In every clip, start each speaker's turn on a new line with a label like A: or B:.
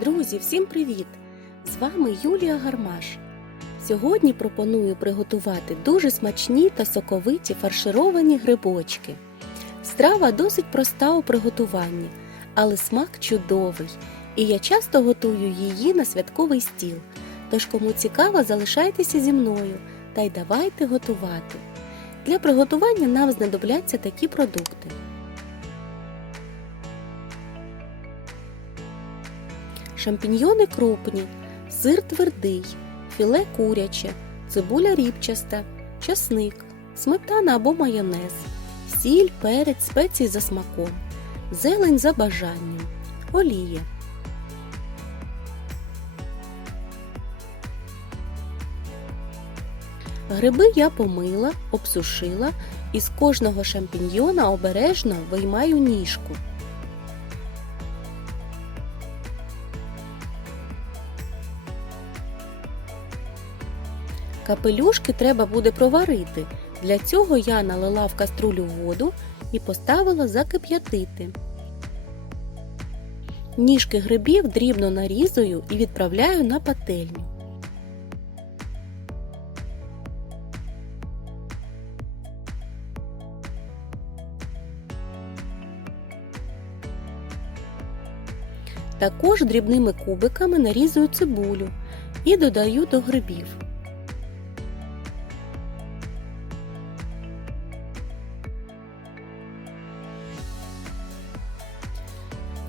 A: Друзі, всім привіт! З вами Юлія Гармаш. Сьогодні пропоную приготувати дуже смачні та соковиті фаршировані грибочки. Страва досить проста у приготуванні, але смак чудовий, і я часто готую її на святковий стіл. Тож, кому цікаво, залишайтеся зі мною та й давайте готувати. Для приготування нам знадобляться такі продукти. Шампіньйони крупні, сир твердий, філе куряче, цибуля рібчаста, часник, сметана або майонез, сіль, перець, спеції за смаком, зелень за бажанням, олія. Гриби я помила, обсушила і з кожного шампіньйона обережно виймаю ніжку. Капелюшки треба буде проварити. Для цього я налила в каструлю воду і поставила закип'ятити. Ніжки грибів дрібно нарізую і відправляю на пательню. Також дрібними кубиками нарізую цибулю і додаю до грибів.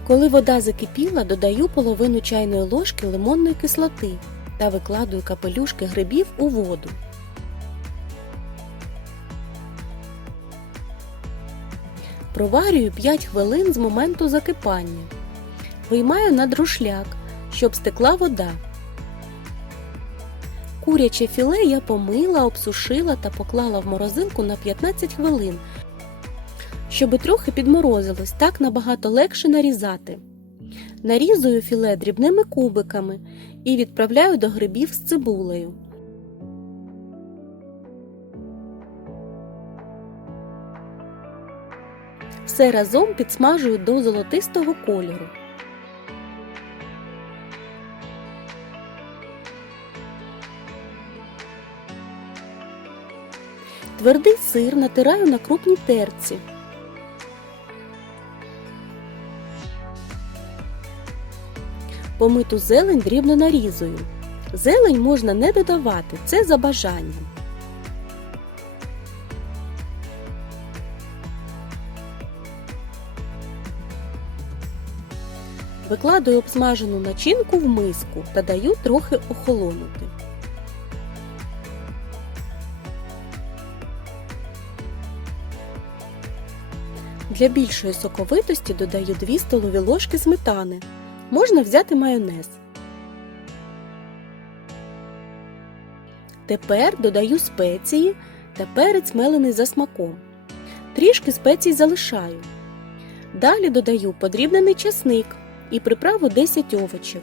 A: Коли вода закипіла, додаю половину чайної ложки лимонної кислоти та викладую капелюшки грибів у воду. Проварюю 5 хвилин з моменту закипання. Виймаю на друшляк, щоб стекла вода. Куряче філе я помила, обсушила та поклала в морозилку на 15 хвилин, Щоби трохи підморозилось, так набагато легше нарізати. Нарізую філе дрібними кубиками і відправляю до грибів з цибулею. Все разом підсмажую до золотистого кольору. Твердий сир натираю на крупній терці. Помиту зелень дрібно нарізую. Зелень можна не додавати, це за бажанням. Викладаю обсмажену начинку в миску та даю трохи охолонути. Для більшої соковитості додаю 2 столові ложки сметани. Можна взяти майонез. Тепер додаю спеції та перець мелений за смаком. Трішки спецій залишаю. Далі додаю подрібнений часник і приправу 10 овочів.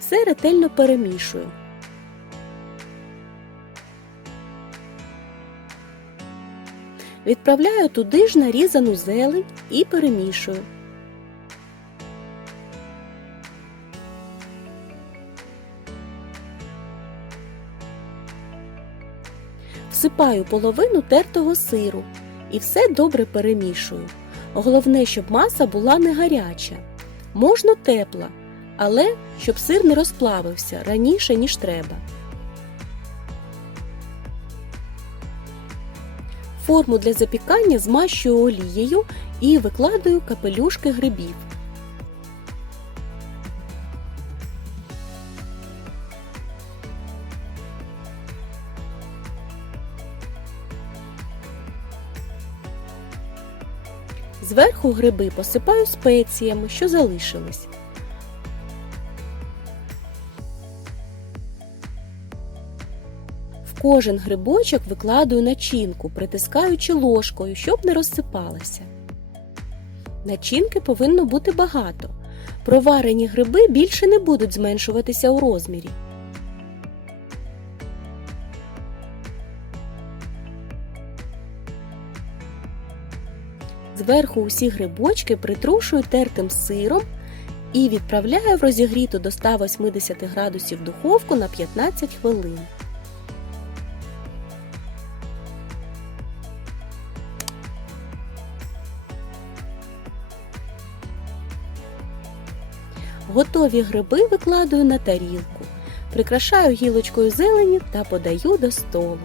A: Все ретельно перемішую. Відправляю туди ж нарізану зелень і перемішую. Всипаю половину тертого сиру і все добре перемішую. Головне, щоб маса була не гаряча. Можна тепла, але щоб сир не розплавився раніше, ніж треба. Форму для запікання змащую олією і викладаю капелюшки грибів. Зверху гриби посипаю спеціями, що залишились. В кожен грибочок викладаю начинку, притискаючи ложкою, щоб не розсипалася. Начинки повинно бути багато. Проварені гриби більше не будуть зменшуватися у розмірі. Зверху усі грибочки притрушую тертим сиром і відправляю в розігріту до 180 градусів духовку на 15 хвилин. Готові гриби викладаю на тарілку, прикрашаю гілочкою зелені та подаю до столу.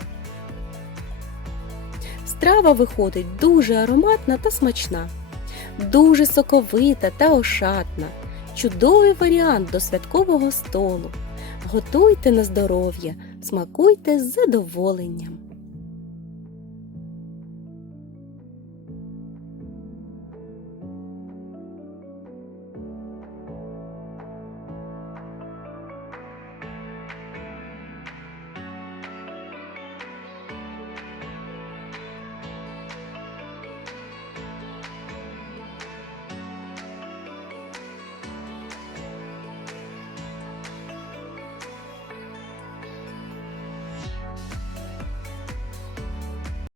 A: Страва виходить дуже ароматна та смачна, дуже соковита та ошатна. Чудовий варіант до святкового столу. Готуйте на здоров'я, смакуйте з задоволенням.